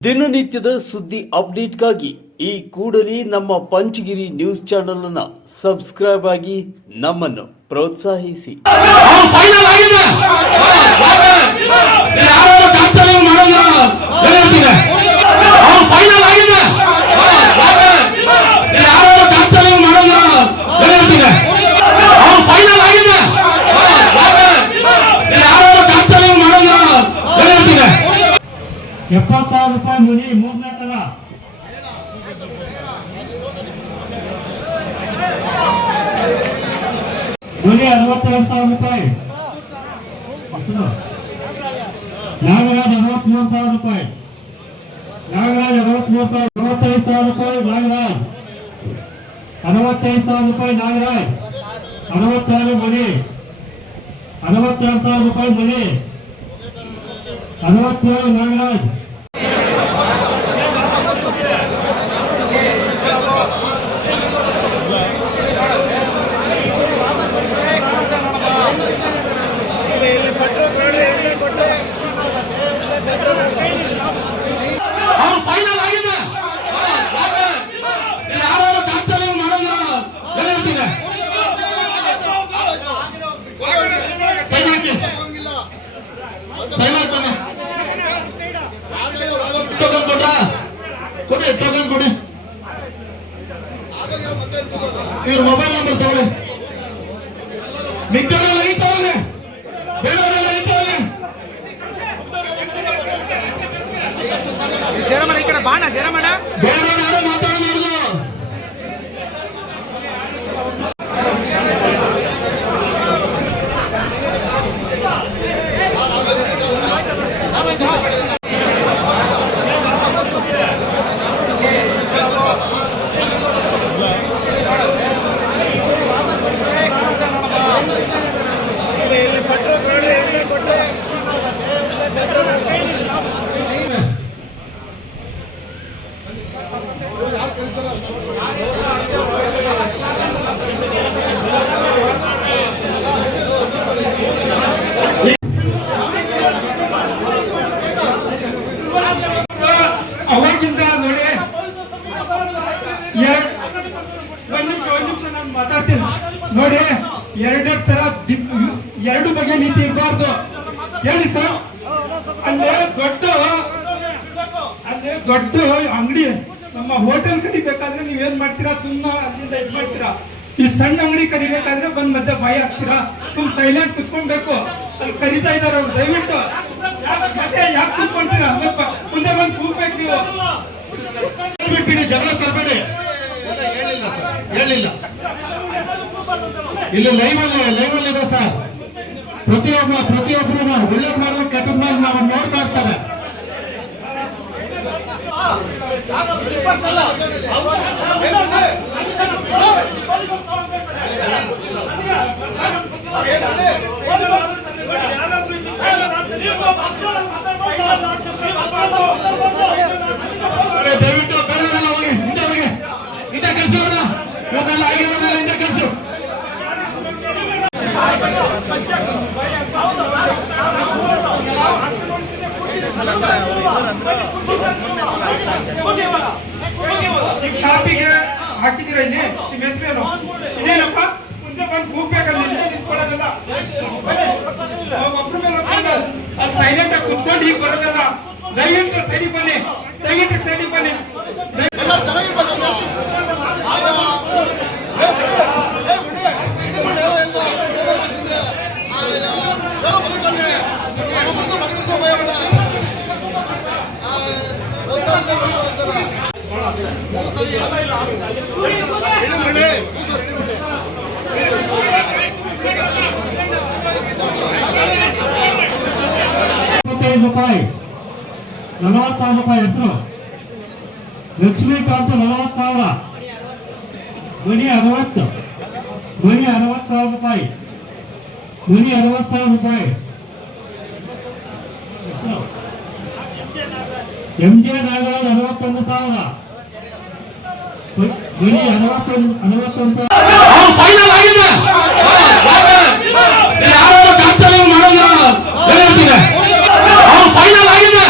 ದಿನನಿತ್ಯದ ಸುದ್ದಿ ಅಪ್ಡೇಟ್ಗಾಗಿ ಈ ಕೂಡಲೇ ನಮ್ಮ ಪಂಚಗಿರಿ ನ್ಯೂಸ್ ಚಾನೆಲ್ ಅನ್ನು ಸಬ್ಸ್ಕ್ರೈಬ್ ಆಗಿ ನಮ್ಮನ್ನು ಪ್ರೋತ್ಸಾಹಿಸಿ. ₹70,000 ಮುನಿ ಮೂರನೇ ತರ ಮುನಿ ₹62,000 ನಾಗರಾಜ್ ₹63,000 ನಾಗರಾಜ್ ₹65,000 ನಾಗರಾಜ್ ₹65,000 ನಾಗರಾಜ್ 66 ಮುನಿ ₹62,000 ಮುನಿ 67 ನಾಗರಾಜ್ ಇವ್ರ ಮೊಬೈಲ್ ನಂಬರ್ ತಗೊಳ್ಳಿ. ಮಿಕ್ಕವರೆಲ್ಲ ಈ ಚವಲೆ ಬೇರೆಯವರೆಲ್ಲ ಈ ಚವಲೆ ಜರಮಣ ಈ ಕಡೆ ಬಾಣ ಜರಮಣ ಬೇರೆಯವರು ಯಾರು ಮಾತಾಡೋದು ಅವಾಗಿಂದ ನೋಡಿ ಒಂದ್ ನಿಮಿಷ ನಾನು ಮಾತಾಡ್ತೀನಿ ನೋಡಿ. ಎರಡು ಬಗೆ ನೀತಿ ಇರಬಾರ್ದು ಹೇಳಿ ಸರ್. ಅಲ್ಲೇ ದೊಡ್ಡ ಅಂಗಡಿ ನಮ್ಮ ಹೋಟೆಲ್ ಕರಿಬೇಕಾದ್ರೆ ನೀವೇನ್ ಮಾಡ್ತೀರಾ? ಸುಮ್ಮನೆ ಅಲ್ಲಿಂದ ಇದ್ ಮಾಡ್ತೀರಾ. ಈ ಸಣ್ಣ ಅಂಗಡಿ ಕರಿಬೇಕಾದ್ರೆ ಬಂದ್ ಮಧ್ಯೆ ಭಯ ಆಗ್ತೀರಾ? ಸುಮ್ ಸೈಲೆಂಟ್ ಕುತ್ಕೊಳ್ಬೇಕು. ಅಲ್ಲಿ ಕರಿತಾ ಇದಾರ ಅವ್ರು, ದಯವಿಟ್ಟು ಮತ್ತೆ ಯಾಕೆ ಕುತ್ಕೊಳ್ತೀರಾ? ಮುಂದೆ ಬಂದು ಕೂಗ್ಬೇಕು ನೀವು. ಬಿಟ್ಬಿಡಿ, ಜಗಳ ತರಬೇಡಿ. ಹೇಳಿಲ್ಲ ಇಲ್ಲಿ ಲೈವ್ ಇದೆ ಸರ್. ಪ್ರತಿಯೊಬ್ಬರು ಒಳ್ಳೆ ಮಾಡಲು ಕೆಟ್ಟ ಮಾಡಿ ನಾವು ನೋಡ್ತಾ ಇರ್ತಾರೆ. ದಯವಿಟ್ಟು ಬೇರೆಲ್ಲ ಹೋಗಿ ಹಿಂದೆ ಕಳಿಸೋಣ. ಇವನ್ನೆಲ್ಲ ಆಗಿರೋಲ್ಲ, ಹಿಂದೆ ಕಳಿಸು. ಈಗ ಶಾಪಿಗೆ ಹಾಕಿದಿರ ಇಲ್ಲಿ ನಿಮ್ಮ ಹೆಸರೇನು? ಇದೇನಪ್ಪ? ಮುಂದೆ ಬಂದು ಕೂಗ್ಬೇಕಲ್ಲ, ಹಿಂದೆ ನಿಂತ್ಕೊಳ್ಳೋದಲ್ಲ. ಒಬ್ಬರ ಮೇಲೆ ಅಲ್ಲಿ ಸೈಲೆಂಟ್ ಆಗಿ ಕುತ್ಕೊಂಡು ಈಗ ಬರೋದಲ್ಲ. ದಯವಿಟ್ಟು ಸೈಡಿಗೆ ಬನ್ನಿ. ₹40,000 ಹೆಸರು ಲಕ್ಷ್ಮೀಕಾಂತ್ 40,000 ಮಣಿ 60 ಮಣಿ ₹60,000 ಮಣಿ ₹60,000 ಹೆಸರು MJ ನಾಗರಾಜ್ 61,000 ಮಣಿ 61,000 ಫೈನಲ್ ಆಗಿದೆ. ಯಾರು ಕಾಂಚನ ಮಾಡೋದು ಫೈನಲ್ ಆಗಿದೆ.